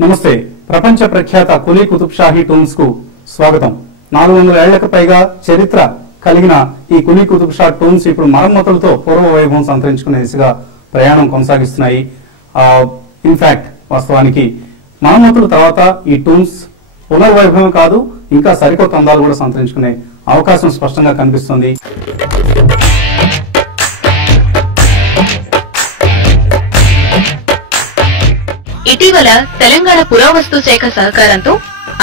నమస్తే. ప్రపంచ ప్రఖ్యాత కులీ కుతుబ్ షాహీ టూమ్స్ కు స్వాగతం. 400 ఏళ్లకు పైగా చరిత్ర కలిగిన ఈ కులీ కుతుబ్ షా టూమ్స్ ఇప్పుడు మరమ్మతులతో పూర్వ వైభవం సంతరించుకునే దిశగా ప్రయాణం కొనసాగిస్తున్నాయి. ఇన్ఫాక్ట్ వాస్తవానికి మరమ్మతుల తర్వాత ఈ టూమ్స్ పునర్వైభవం కాదు, ఇంకా సరికొత్త అందాలు కూడా సంతరించుకునే అవకాశం స్పష్టంగా కనిపిస్తుంది. ఇటీవల తెలంగాణ పురావస్తు శాఖ సహకారంతో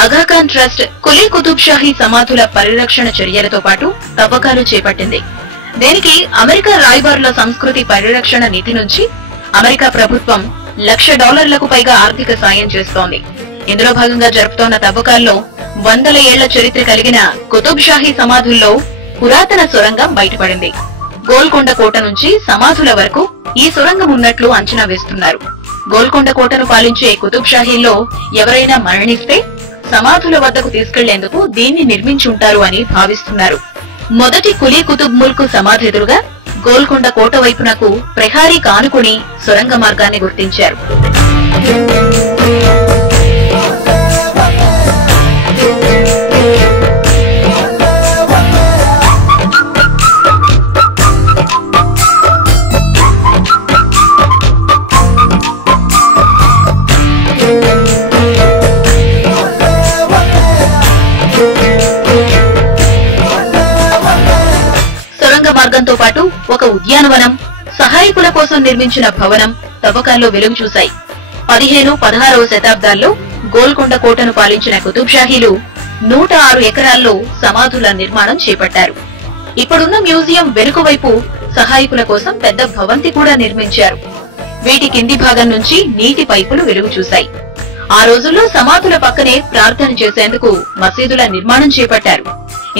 అగాఖాన్ ట్రస్ట్ కులీ కుతుబ్ షాహీ సమాధుల పరిరక్షణ చర్యలతో పాటు తవ్వకాలు చేపట్టింది. దీనికి అమెరికా రాయబారుల సంస్కృతి పరిరక్షణ నిధి నుంచి అమెరికా ప్రభుత్వం $1,00,000లకు పైగా ఆర్థిక సాయం చేస్తోంది. ఇందులో భాగంగా జరుపుతోన్న తవ్వకాల్లో 100 ఏళ్ల చరిత్ర కలిగిన కుతుబ్ షాహీ సమాధుల్లో పురాతన సొరంగం బయటపడింది. గోల్కొండ కోట నుంచి సమాధుల వరకు ఈ సొరంగం ఉన్నట్లు అంచనా వేస్తున్నారు. గోల్కొండ కోటను పాలించే కుతుబ్ షాహీల్లో ఎవరైనా మరణిస్తే సమాధుల వద్దకు తీసుకెళ్లేందుకు దీన్ని నిర్మించుంటారు అని భావిస్తున్నారు. మొదటి కులీ కుతుబ్ ముల్క్ సమాధి ఎదురుగా గోల్కొండ కోట వైపునకు ప్రహారీ కానుకుని సొరంగ మార్గాన్ని గుర్తించారు. మార్గంతో పాటు ఒక ఉద్యానవనం, సహాయకుల కోసం నిర్మించిన భవనం తవ్వకాల్లో వెలుగు చూశాయి. 15, 16వ శతాబ్దాల్లో గోల్కొండ కోటను పాలించిన కుతుబ్ షాహీలు 106 ఎకరాల్లో సమాధుల నిర్మాణం చేపట్టారు. ఇప్పుడున్న మ్యూజియం వెనుక వైపు సహాయకుల కోసం పెద్ద భవంతి కూడా నిర్మించారు. వీటి కింది భాగం నుంచి నీటి పైపులు వెలుగు చూశాయి. ఆ రోజుల్లో సమాధుల పక్కనే ప్రార్థన చేసేందుకు మసీదుల నిర్మాణం చేపట్టారు.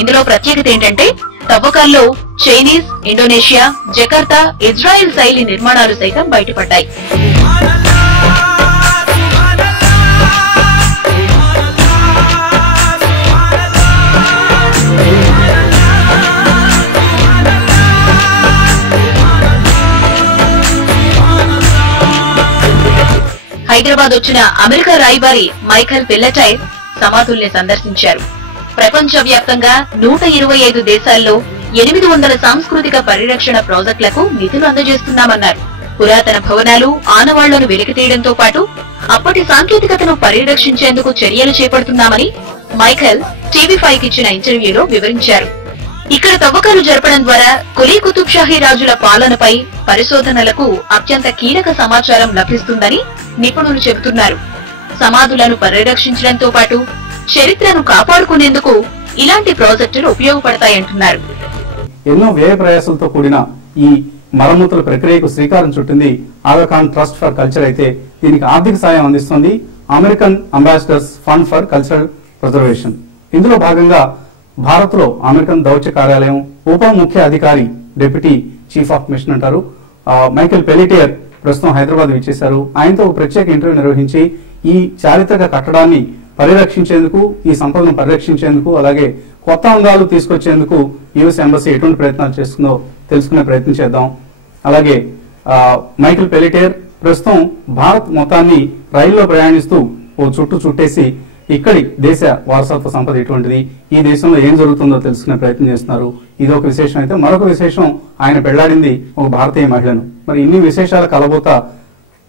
ఇందులో ప్రత్యేకత ఏంటంటే తవ్వకాల్లో చైనీస్, ఇండోనేషియా, జకార్తా, ఇజ్రాయెల్ శైలి నిర్మాణాలు సైతం బయటపడ్డాయి. హైదరాబాద్ వచ్చిన అమెరికా రాయబారి మైఖేల్ పిల్లటైర్ సమాధుల్ని సందర్శించారు. ప్రపంచవ్యాప్తంగా 125 దేశాల్లో 800 సాంస్కృతిక పరిరక్షణ ప్రాజెక్టులకు నిధులు అందజేస్తున్నామన్నారు. పురాతన భవనాలు, ఆనవాళ్లను వెలికితీయడంతో పాటు అప్పటి సాంకేతికతను పరిరక్షించేందుకు చర్యలు చేపడుతున్నామని మైఖేల్ టీవీ5 ఇచ్చిన ఇంటర్వ్యూలో వివరించారు. ఇక్కడ తవ్వకాలు జరపడం ద్వారా కులీ కుతుబ్ షాహీ రాజుల పాలనపై పరిశోధనలకు అత్యంత కీలక సమాచారం లభిస్తుందని నిపుణులు చెబుతున్నారు. సమాధులను పరిరక్షించడంతో పాటు చరిత్రను కాపాడుకునేందుకు ఇలాంటి ప్రాజెక్టులు ఉపయోగపడతాయంటున్నారు. ఎన్నో వ్యయ ప్రయాసాలతో కూడిన ఈ మరమ్మతుల ప్రక్రియకు శ్రీకారం చుట్టింది ఆగాఖాన్ ట్రస్ట్ ఫర్ కల్చర్. అయితే దీనికి ఆర్థిక సాయం అందిస్తుంది American ambassadors fund for cultural preservation. ఇందులో భాగంగా భారత్ లో అమెరికన్ దౌత్య కార్యాలయం ఉప ముఖ్య అధికారి, డిప్యూటీ చీఫ్ ఆఫ్ మిషన్ అంటారు, మైకేల్ పెలిటియర్ ప్రస్తుతం హైదరాబాద్ విచ్చేశారు. ఆయనతో ఒక ప్రత్యేక ఇంటర్వ్యూ నిర్వహించి ఈ చారిత్రక కట్టడాన్ని పరిరక్షించేందుకు, ఈ సంపదను పరిరక్షించేందుకు, అలాగే కొత్త అందాలు తీసుకొచ్చేందుకు యుఎస్ ఎంబసీ ఎటువంటి ప్రయత్నాలు చేస్తుందో తెలుసుకునే ప్రయత్నం చేద్దాం. అలాగే మైకేల్ పెలిటియర్ ప్రస్తుతం భారత్ మొత్తాన్ని రైల్లో ప్రయాణిస్తూ ఓ చుట్టేసి ఇక్కడి దేశ వారసత్వ సంపద ఎటువంటిది, ఈ దేశంలో ఏం జరుగుతుందో తెలుసుకునే ప్రయత్నం చేస్తున్నారు. ఇదొక విశేషం. అయితే మరొక విశేషం, ఆయన పెళ్లాడింది ఒక భారతీయ మహిళను. మరి ఇన్ని విశేషాల కలబోతా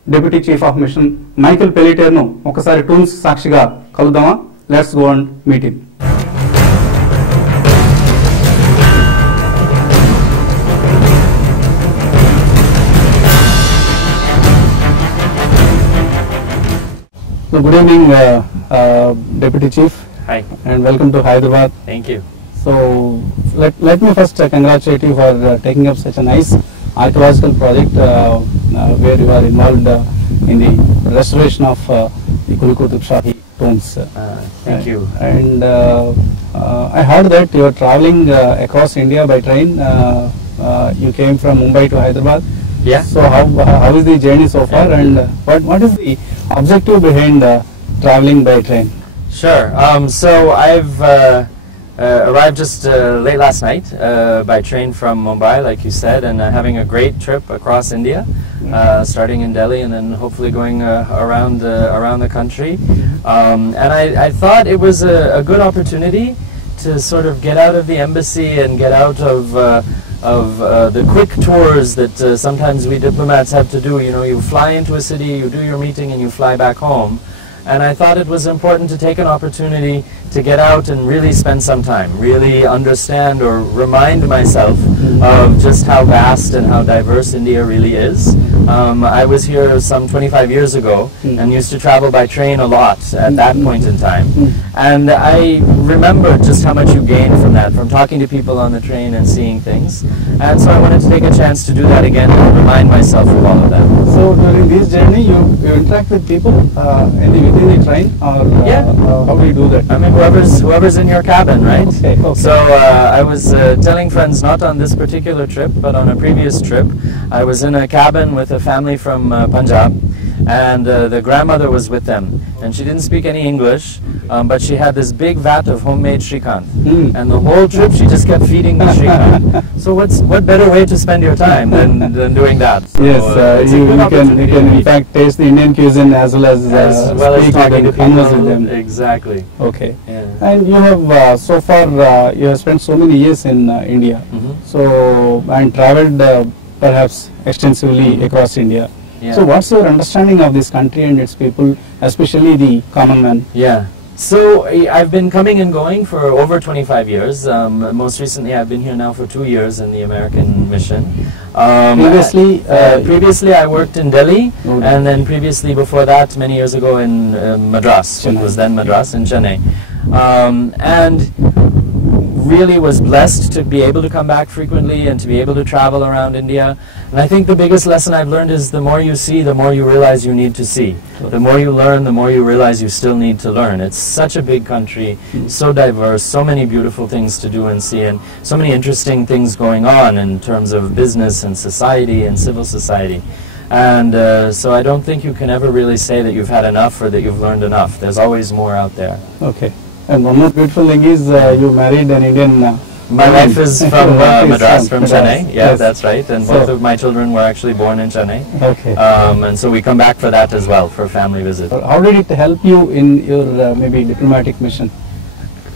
deputy chief of mission Michael Pelletier ను ఒకసారి టూమ్స్ సాక్షిగా కలుద్దామా? Let's go and meet him. Good evening, Deputy Chief. Hi. And welcome to Hyderabad. Thank you. So, let me first congratulate you for taking up such a nice archaeological project where you are involved in the restoration of the Kuly Kutup Shahi tombs. Thank you. And I heard that you are traveling across India by train. You came from Mumbai to Hyderabad. Yeah. So how is the journey so far, and what is the objective behind traveling by train? Sure. So I've Arrived just late last night by train from Mumbai, like you said, and having a great trip across India, starting in Delhi and then hopefully going around the country. And I thought it was a good opportunity to sort of get out of the embassy and get out of the quick tours that sometimes we diplomats have to do. You know, you fly into a city, you do your meeting, and you fly back home. And I thought it was important to take an opportunity to get out and really spend some time, really understand or remind myself of just how vast and how diverse India really is. I was here some 25 years ago and used to travel by train a lot at that point in time. And I remember just how much you gain from that, from talking to people on the train and seeing things. And so I wanted to take a chance to do that again and remind myself of all of that. So during this journey, you interact with people within the train, or Yeah. how do you do that? I mean, whoever's in your cabin, right? Okay, okay. So I was telling friends, not on this particular trip, but on a previous trip, I was in a cabin with a family from Punjab, and the grandmother was with them, and she didn't speak any English, but she had this big vat of homemade Shrikant, and the whole trip she just kept feeding the Shrikant. So what better way to spend your time than doing that? So, Yes, it's a you good can opportunity in fact taste the Indian cuisine as well as speak talking to and converse with people. them. Exactly. Okay. Yeah. And you have so far you have spent so many years in India, so and travelled perhaps extensively across India. Yeah. So what's your understanding of this country and its people, especially the common man? Yeah. So I've been coming and going for over 25 years. Most recently, I've been here now for 2 years in the American mission. Previously, I worked in Delhi, and then previously before that, many years ago in Madras, which was then Madras in Chennai. And really was blessed to be able to come back frequently and to be able to travel around India. And I think the biggest lesson I've learned is the more you see, the more you realize you need to see. The more you learn, the more you realize you still need to learn. It's such a big country, so diverse, so many beautiful things to do and see, and so many interesting things going on in terms of business and society and civil society. And so I don't think you can ever really say that you've had enough or that you've learned enough. There's always more out there. Okay. And one more beautiful thing is you married an Indian. My wife is from Madras, from Madras. Chennai. Yeah, Yes. that's right. And both of my children were actually born in Chennai. Okay. And so we come back for that as well, for a family visit. How did it help you in your maybe diplomatic mission?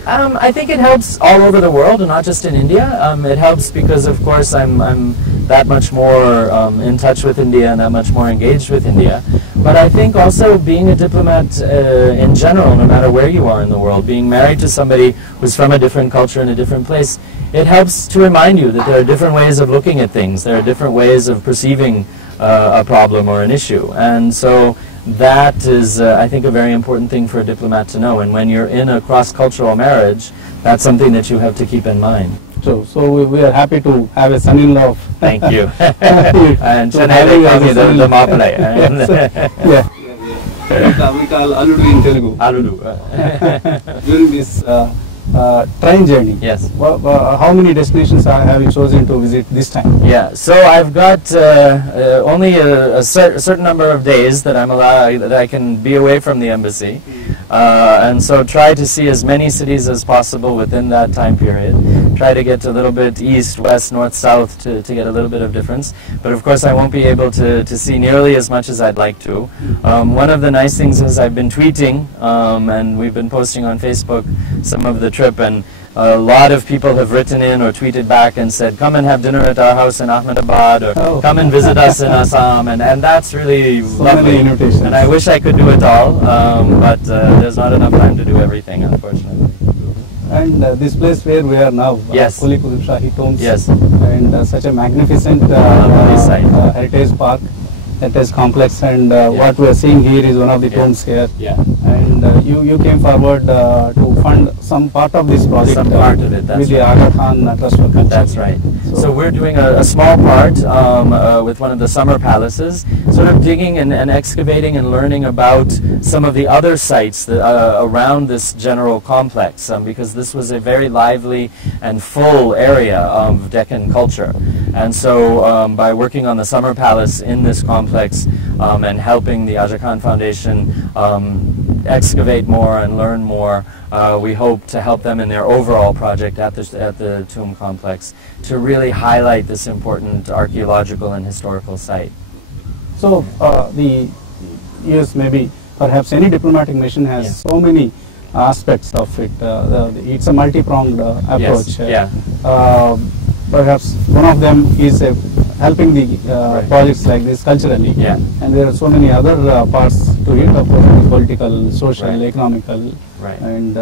I think it helps all over the world, and not just in India. It helps because, of course, I'm that much more in touch with India and that much more engaged with India. But I think also being a diplomat in general, no matter where you are in the world, being married to somebody who's from a different culture in a different place, it helps to remind you that there are different ways of looking at things. There are different ways of perceiving a problem or an issue. And so that is, I think, a very important thing for a diplomat to know. And when you're in a cross-cultural marriage, that's something that you have to keep in mind. So we are happy to have a son-in-law. Of Thank you. And Chennai, they call me the Maapalai. Yeah. We call Aludu in Telugu. Aludu. During this train journey, Yes. How many destinations have you chosen to visit this time? Yeah, so I've got only a certain number of days that I'm allowed, that I can be away from the embassy, and so try to see as many cities as possible within that time period. Try to get a little bit east, west, north, south to get a little bit of difference. But of course I won't be able to see nearly as much as I'd like to. One of the nice things is I've been tweeting, and we've been posting on Facebook some of the trip, and a lot of people have written in or tweeted back and said, come and have dinner at our house in Ahmedabad, or come and visit us in Assam, and that's really So lovely. many invitations. And I wish I could do it all, but there's not enough time to do everything, unfortunately. And this place where we are now, Yes. Quli Qutub Shahi Tombs, Yes. and such a magnificent Lovely site. heritage park, heritage complex, and what we are seeing here is one of the Yeah. tombs here. Yeah. And you came forward to fund some part of this project Some part of it, that's with the right. Aga Khan Trust for Culture. That's right. So- So we're doing a small part with one of the summer palaces, sort of digging and excavating and learning about some of the other sites that, around this general complex, because this was a very lively and full area of Deccan culture. And so by working on the summer palace in this complex and helping the Aga Khan Foundation excavate more and learn more, we hope to help them in their overall project at the tomb complex to really highlight this important archaeological and historical site. So the US, maybe perhaps any diplomatic mission has so many aspects of it. It's a multi-pronged approach. Yes. Perhaps one of them is helping the projects like this culturally. Yeah. And there are so many other parts to it, of course, political, social, economical. Right. And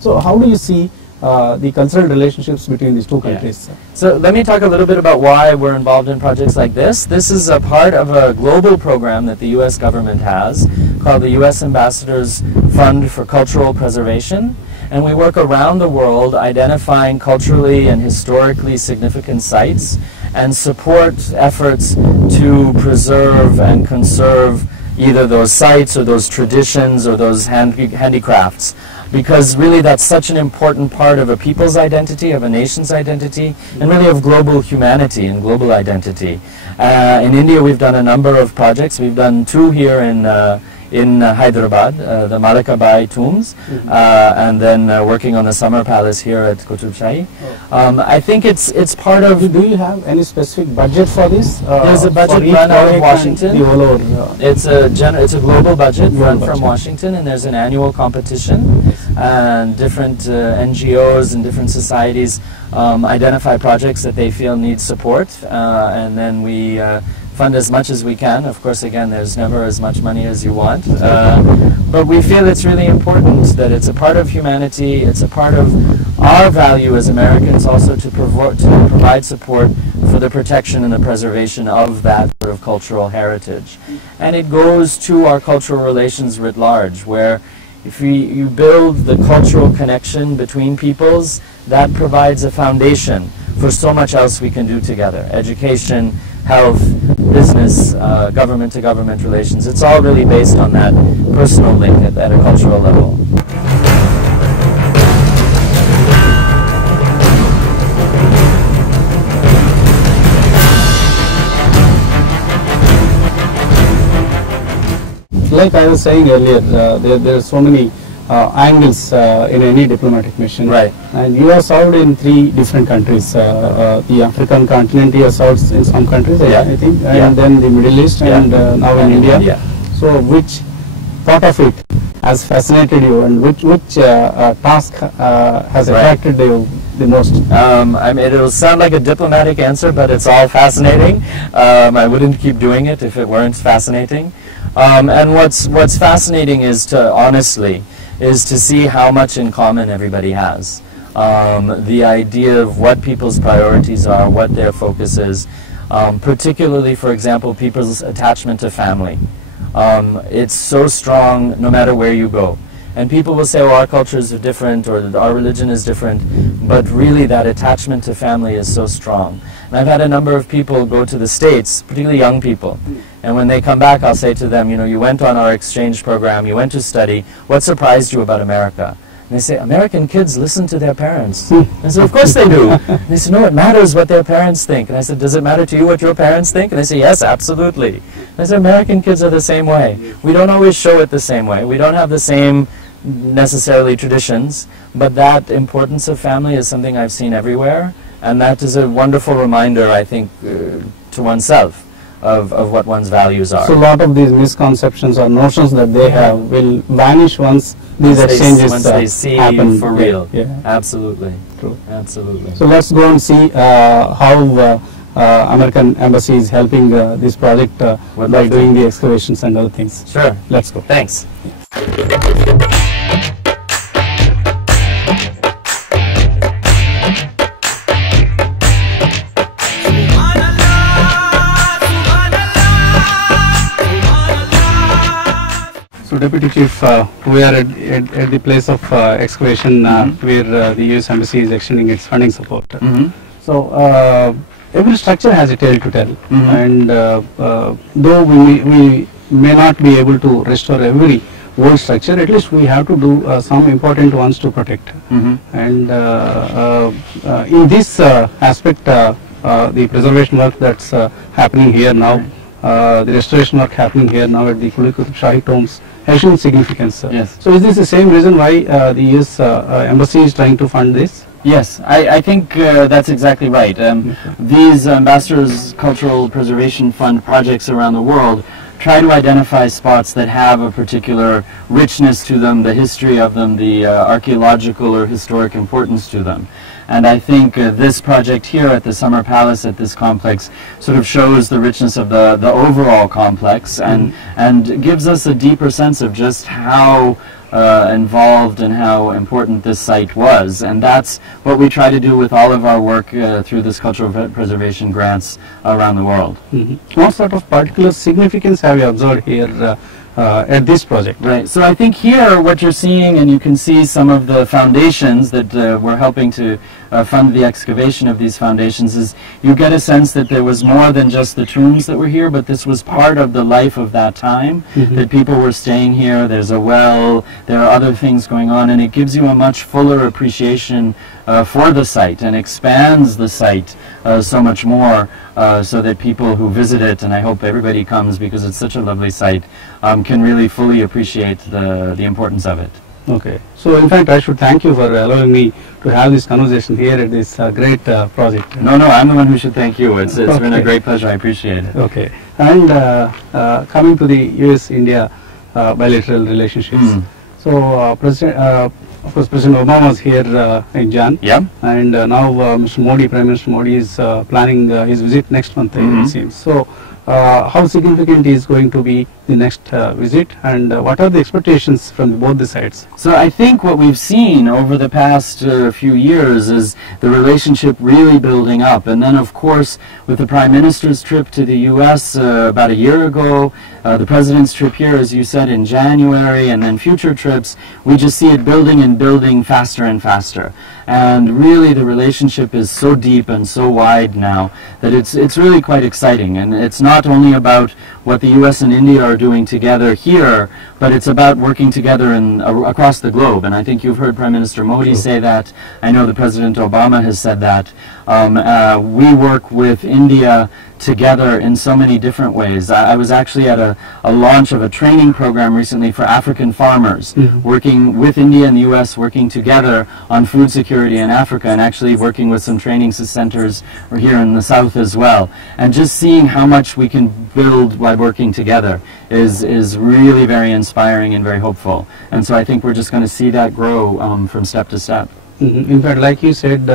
so how do you see the cultural relationships between these two countries? So let me talk a little bit about why we're involved in projects like this. This is a part of a global program that the U.S. government has called the U.S. Ambassadors Fund for Cultural Preservation. And we work around the world identifying culturally and historically significant sites and support efforts to preserve and conserve either those sites or those traditions or those handicrafts. Because really that's such an important part of a people's identity, of a nation's identity, and really of global humanity and global identity. In India we've done a number of projects. We've done two here in Hyderabad, the Malikabai tombs, and then working on the Summer Palace here at Qutub Shahi. I think it's part of... Do you have any specific budget for this? There's a budget run out of Washington. It's a global budget run from Washington, and there's an annual competition, and different NGOs and different societies identify projects that they feel need support, and then we fund as much as we can. Of course, again, there's never as much money as you want, but we feel it's really important that it's a part of humanity, it's a part of our value as Americans also to provide support for the protection and the preservation of that sort of cultural heritage. And it goes to our cultural relations writ large, where if you build the cultural connection between peoples, that provides a foundation for so much else we can do together. Education, health, business, government-to-government relations. It's all really based on that personal link at a cultural level. Like I was saying earlier, there are so many angles in any diplomatic mission. Right. And you are served in 3 different countries. The African continent you are served in some countries, I think, and then the Middle East, and now in India. So which part of it has fascinated you, and which task has attracted you the most? I mean, it'll sound like a diplomatic answer, but it's all fascinating. I wouldn't keep doing it if it weren't fascinating. And what's fascinating is to see how much in common everybody has. The idea of what people's priorities are, what their focus is, particularly, for example, people's attachment to family. It's so strong no matter where you go. And people will say, well, our cultures are different, or our religion is different, but really that attachment to family is so strong. And I've had a number of people go to the States, particularly young people, and when they come back, I'll say to them, you know, you went on our exchange program, you went to study, what surprised you about America? And they say, American kids listen to their parents. I said, of course they do. And they said, no, it matters what their parents think. And I said, does it matter to you what your parents think? And they say, yes, absolutely. And I said, American kids are the same way. We don't always show it the same way. We don't have the same necessarily traditions, but that importance of family is something I've seen everywhere, and that is a wonderful reminder, I think, to oneself of what one's values are. So a lot of these misconceptions or notions that they have will vanish once these exchanges once they see happen for real. Yeah. Absolutely. True. Absolutely. So let's go and see how American Embassy is helping this project by doing the excavations and other things. Sure. Let's go. Thanks. So Deputy Chief, we are at the place of excavation where the US Embassy is extending its funding support. So every structure has a tale to tell, and though we may not be able to restore every old structure, at least we have to do some important ones to protect. And in this aspect, the preservation work that's happening here now, the restoration work happening here now at the Quli Qutub Shahi tombs has huge significance. Yes. So is this the same reason why the US embassy is trying to fund this? Yes, I think that's exactly right. These Ambassadors Cultural Preservation Fund projects around the world try to identify spots that have a particular richness to them, the history of them, the archaeological or historic importance to them. And I think this project here at the Summer Palace at this complex sort of shows the richness of the overall complex and gives us a deeper sense of just how involved and how important this site was. And that's what we try to do with all of our work through this cultural preservation grants around the world. What sort of particular significance have you observed here at this project? Right. So I think here what you're seeing, and you can see some of the foundations that we're helping to fund the excavation of these foundations, is you get a sense that there was more than just the tombs that were here, but this was part of the life of that time, that people were staying here, there's a well, there are other things going on, and it gives you a much fuller appreciation for the site and expands the site so much more so that people who visit it, and I hope everybody comes because it's such a lovely site, can really fully appreciate the importance of it. Okay. So in fact I should thank you for allowing me to have this conversation here at this great project. No, I'm the one who should thank you. It's been a Okay. great pleasure. I appreciate it. Okay. And coming to the US-India bilateral relationships. So of course President Obama was here in Jan. Yeah. And now Mr. Modi, Prime Minister Modi is planning his visit next month, it seems. So how significant is going to be the next visit, and what are the expectations from both the sides? So I think what we've seen over the past few years is the relationship really building up. And then, of course, with the Prime Minister's trip to the U.S. About a year ago, the President's trip here, as you said, in January, and then future trips, we just see it building and building faster and faster. And really the relationship is so deep and so wide now that it's really quite exciting. And it's not only about what the U.S. and India are doing together here, but it's about working together across the globe. And I think you've heard Prime Minister Modi say that. I know the President Obama has said that. We work with India together in so many different ways. I was actually at a launch of a training program recently for African farmers, working with India and the U.S., working together on food security in Africa, and actually working with some training centers here in the South as well. And just seeing how much we can build by working together is really very inspiring and very hopeful. And so I think we're just going to see that grow from step to step. In fact, like you said,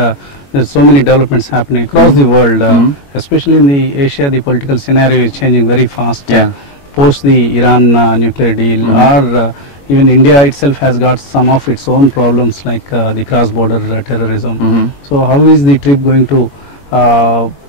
there's so many developments happening across the world, especially in the Asia. The political scenario is changing very fast. Yeah. Post the Iran nuclear deal, or even India itself has got some of its own problems, like the cross-border terrorism. So how is the trip going to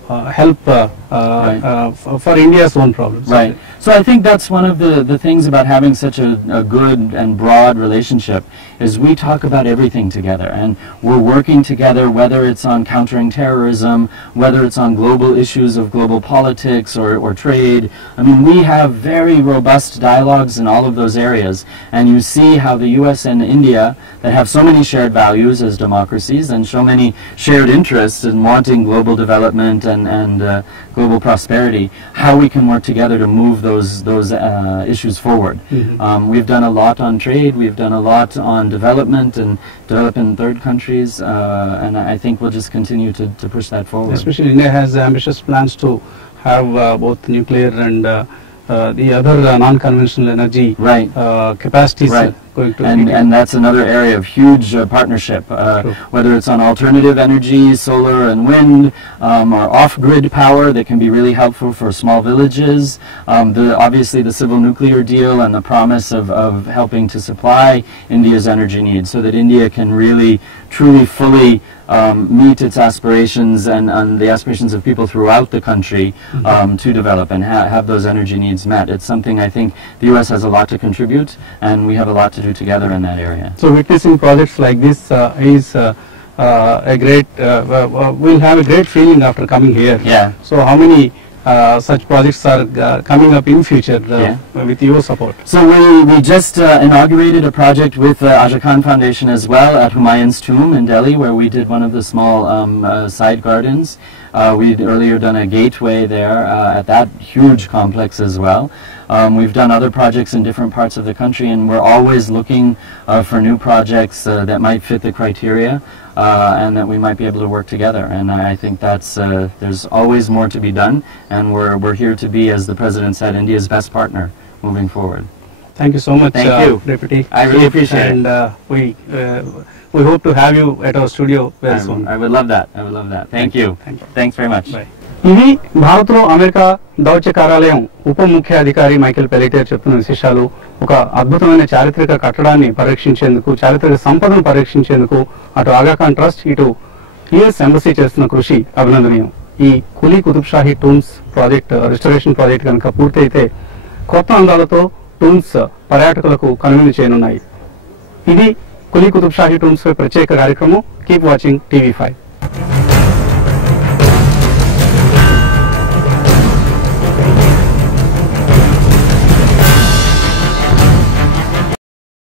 help for India's own problems? Right. So I think that's one of the things about having such a good and broad relationship, is we talk about everything together, and we're working together, whether it's on countering terrorism, whether it's on global issues of global politics or trade. I mean, we have very robust dialogues in all of those areas, and you see how the U.S. and India, that have so many shared values as democracies and so many shared interests in wanting global development and global prosperity, how we can work together to move those issues forward. We've done a lot on trade, we've done a lot on development and developing third countries, and I think we'll just continue to push that forward. Especially India has ambitious plans to have both nuclear and the other non-conventional energy capacities going to and that's another area of huge partnership, whether it's on alternative energy, solar and wind, or off-grid power that can be really helpful for small villages. Obviously the civil nuclear deal and the promise of helping to supply India's energy needs so that India can really, truly, fully meet its aspirations and the aspirations of people throughout the country to develop and have those energy needs met. It's something I think the U.S. has a lot to contribute, and we have a lot to do together in that area. So witnessing projects like this is a great, we'll have a great feeling after coming here. Yeah. So how many such projects are coming up in future with your support? So we just inaugurated a project with Aga Khan Foundation as well at Humayun's Tomb in Delhi, where we did one of the small side gardens. We'd earlier done a gateway there at that huge complex as well. We've done other projects in different parts of the country, and we're always looking for new projects that might fit the criteria and that we might be able to work together. And I think that's there's always more to be done, and we're here to be, as the President said, India's best partner moving forward. Thank you so much, Thank you. Deputy. I really appreciate it. And we hope to have you at our studio very soon. I would love that. I would love that. Thank you. Thanks very much. Bye. ఇవి భారత్లో America దౌత్య కార్యాలయం ఉప ముఖ్య అధికారి Michael పెలిటేర్ చెప్తున్న విశేషాలు. ఒక అద్భుతమైన చారిత్రక కట్టడాన్ని పరీక్షించేందుకు, చారిత్రక సంపదను పరీక్షించేందుకు అటు ఆగా ఖాన్ ట్రస్ట్, ఇటు యుఎస్ ఎంబసీ చేస్తున్న కృషి అభినందనీయం. ఈ Quli Qutb Shahi tombs project, restoration project కనుక పూర్తయితే కొత్త అందాలతో టూమ్స్ పర్యాటకులకు కనువిందు చేయనున్నాయి. ఇది కులీ కుతుబ్ షాహీ టూమ్స్ ప్రత్యేక కార్యక్రమం. Keep watching TV5.